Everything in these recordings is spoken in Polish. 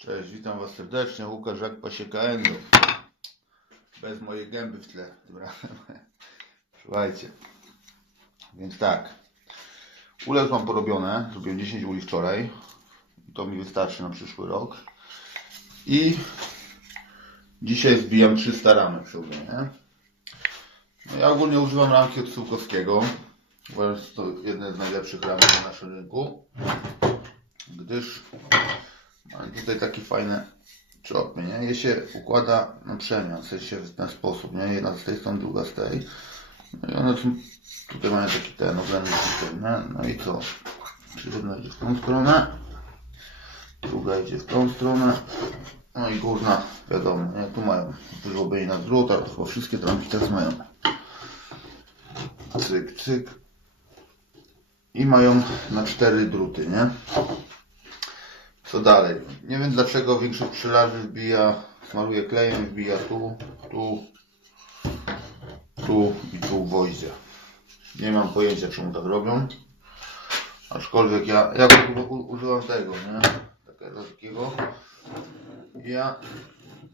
Cześć, witam Was serdecznie. Łukasz jak pasieka Endo. Bez mojej gęby w tle tym razem. Słuchajcie. Więc tak. Ule mam porobione. Zrobiłem 10 uli wczoraj. To mi wystarczy na przyszły rok. I dzisiaj zbijam 300 ramy przy ule, nie? No ja ogólnie używam ramki od Sułkowskiego. Uważam, że to jedne z najlepszych ramek na naszym rynku. Gdyż Mamy tutaj takie fajne czopy, nie? Je się układa na przemian, w sensie w ten sposób, nie? Jedna z tej strony, druga z tej. No i one są, tutaj mają taki ten ogromny system, nie? No i co? Czyli jedna idzie w tą stronę, druga idzie w tą stronę, no i górna, wiadomo, nie? Tu mają wyrobienie na zwrót, ale chyba wszystkie tramki teraz mają. Cyk, cyk. I mają na cztery druty, nie? Co dalej? Nie wiem dlaczego większość pszczelarzy wbija, smaruje klejem, wbija tu, tu, tu i tu gwoździe. Nie mam pojęcia czemu tak robią. Aczkolwiek ja, ja używam tego, nie? Takiego, takiego. Ja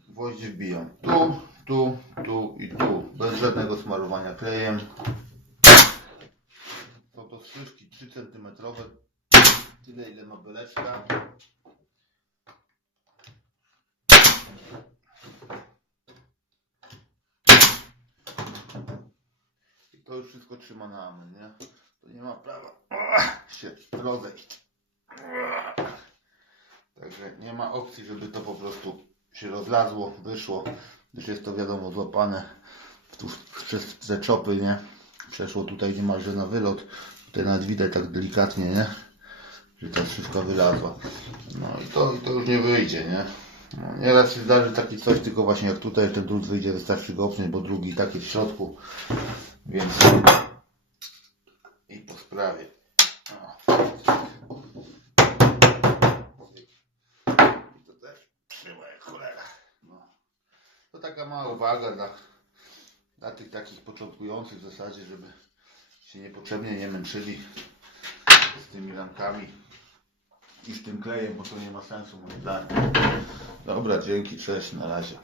gwoździe wbijam tu, tu, tu i tu. Bez żadnego smarowania klejem. Są to szyszki 3 cm. Tyle ile ma beleczka. Już wszystko trzyma na amen, nie? To nie ma prawa się rozejść. Także nie ma opcji, żeby to po prostu się rozlazło, wyszło, gdyż jest to wiadomo złapane przez te czopy, nie? Przeszło tutaj niemalże na wylot. Tutaj nawet widać tak delikatnie, nie? Że ta szybka wylazła. No i to, i to już nie wyjdzie, nie? Nieraz się zdarzy taki coś, tylko właśnie jak tutaj ten drut wyjdzie, wystarczy go opchnąć, bo drugi taki w środku. Więc i po sprawie. To też trzyma jak cholera. No. To taka mała uwaga dla, dla tych takich początkujących w zasadzie, żeby się niepotrzebnie nie męczyli z tymi lampkami tym klejem, bo to nie ma sensu. Dobra, dzięki, cześć, na razie.